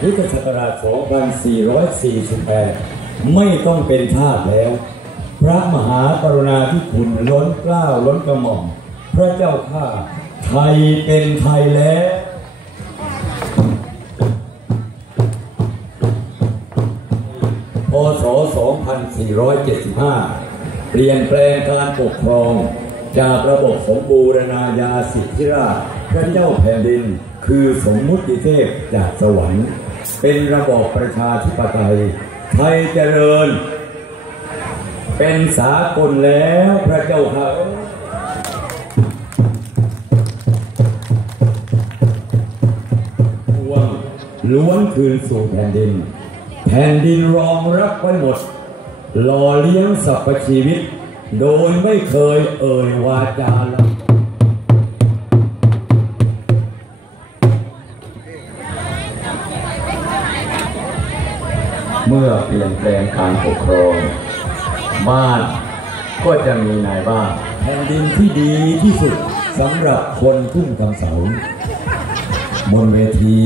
พุทธศักราช 2448 ไม่ต้องเป็นทาสแล้ว พระมหากรุณาธิคุณล้นเกล้าล้นกระหม่อม พระเจ้าข้าไทยเป็นไทยแล้วพศ 2475 เปลี่ยนแปลงการปกครอง จากระบบสมบูรณาญาสิทธิราชย์พระเจ้าแผ่นดิน คือสมมุติเทพจากสวรรค์ เป็นระบอบประชาธิปไตย ไทยเจริญ เป็นสากลแล้วพระเจ้าค่ะพวงล้วนคืนสู่แผ่นดิน แผ่นดินรองรับไว้หมด หล่อเลี้ยงสรรพชีวิต โดยไม่เคยเอ่ยวาจาละ เมื่อเปลี่ยนแปลงการปกครอง บ้านก็จะมีนายบ้านแผ่นดินที่ดีที่สุดสำหรับคนทุ่งคำเสาบนเวที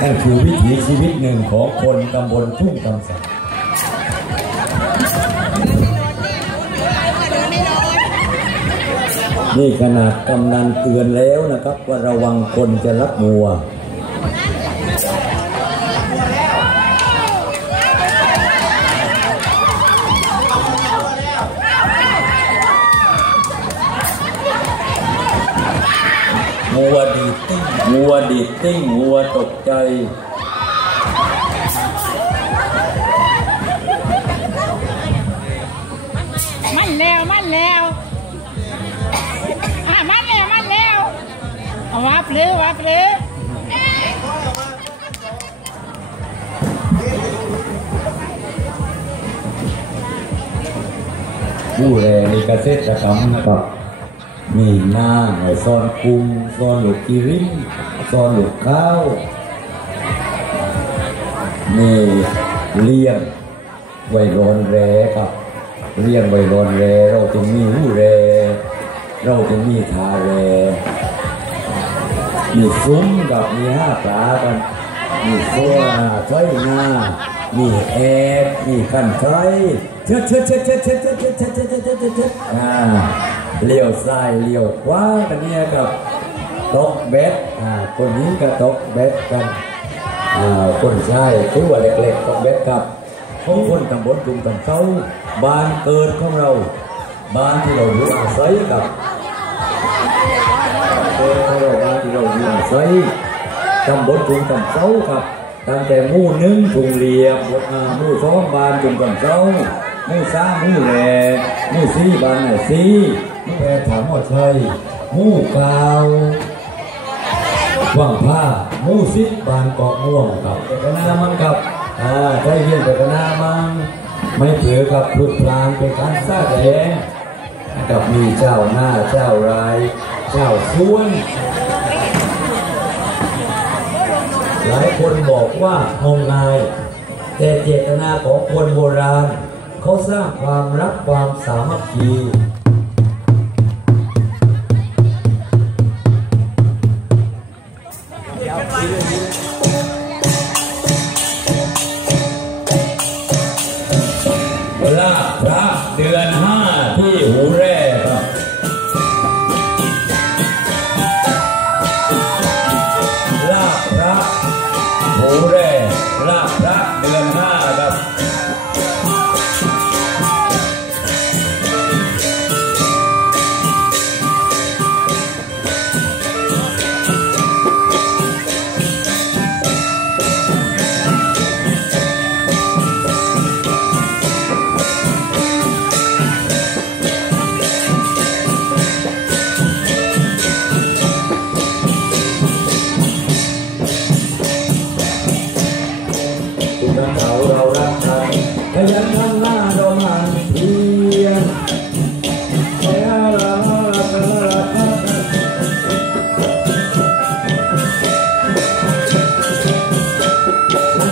นั่นคือวิถีชีวิตหนึ่งของคนตำบลทุ่งคำเสังนี่ขนาดกำนันเตือนแล้วนะครับ ว่าระวังคนจะลักมัว งัวดีดติ้งงัวดีดติ้งงัวตกใจมันแล้วมันแล้วอะมันแล้วมันแล้วเอาวับเลยวับเลยผู้แลในเกษตรกรรมนะครับ มีหน้าไอ้ซอนกุมซอนหลุกกิริมซอนหลุกข้าวนี่เลี้ยงไว้รอนแรครับเลี้ยงไว้รอนแรเราจึงมีหูแรเราจึงมีทาแรมีซุ้มกับมีห้าปลากันมีโซ่ใช้หน้า มีแอบมีกันไฟเชิดเชิดเชิดเชิดเชิดเชิดเชิดเชิดเชิดเชิดเชิดเชิดเชิดอ่าเลี้ยวซ้ายเลี้ยวขวากันเนี่ยกับตกเบ็ดอ่าคนนี้ก็ตกเบ็ดกันอ่าคนชายตัวเล็กๆตกเบ็ดกับของคนตำบลกรุงตำเซาบ้านเกิดของเรา บ้านที่เราอยู่อาศัยกับเปิดของเราบ้านที่เราอยู่อาศัยตำบลถุงตำเสาครับ ตั้งแต่หมู่หนึ่งถุงเรียบอ่าหมู่สองบานถุงตำเสาหมู่สามหมู่แหล่หมู่สี่บานไหนสี่หมู่แปดถามว่าใช่หมู่เก้าว่างผ้าหมู่สิบบานเกาะม่วงครับเอกนามันกับอ่าใช้เรียนเอกนามังไม่เผือกับพลุดพลานเป็นการสร้างแดงกับมีเจ้าหน้าเจ้าราย เจ้าส่วน หลายคนบอกว่างมงายแต่เจตนาของคนโบราณ เขาสร้างความรักความสามัคคี ผ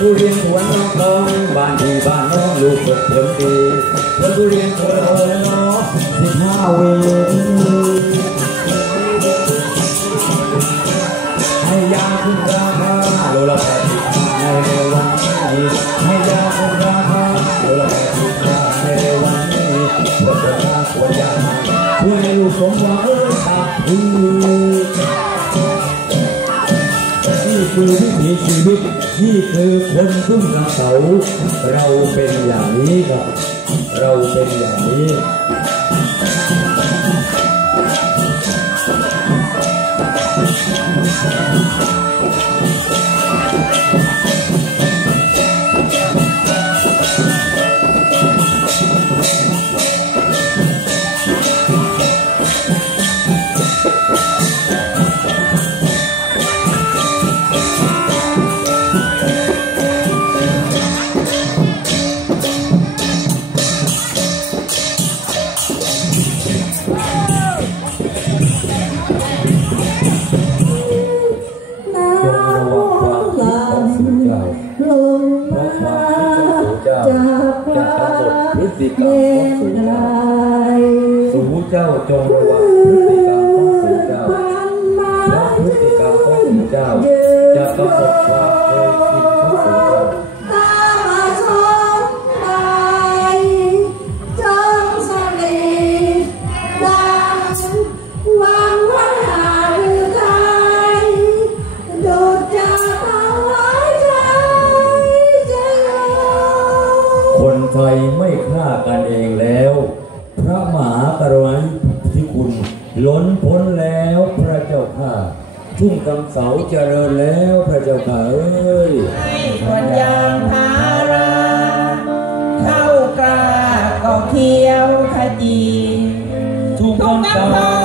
ู้เรียนหัวน้องน้องบ้านที่บ้านน้องลูกเกิดเพิ่มดีเพื่อนผู้เรียนเธอเออน้องสิบห้าเวรให้ยาขึ้นราคาโลละ ให้ยาคุณราคาโลละแปดสิบในเร็ววันนี้เพื่อประชาชนยาช่วยให้ลูกสมหวังเอ้ยตับทีนี่คือวิถีชีวิตนี่คือคนทุ่งนเสาเราเป็นอย่างนี้ครับ เราเป็นอย่างนี้ กรรมของสูงเจ้าสูงเจ้าจงระวังพฤติกรรมของสูงเจ้าเพราะพฤติกรรมของสูงเจ้าจะประสบความเคยชิน ชุ่งกำเสาเจริญแล้วพระเจ้าค่ะเอ้ยคนรยางพาราเข้ากล้าก็เคี้ยวขจีทุ่งกำเสา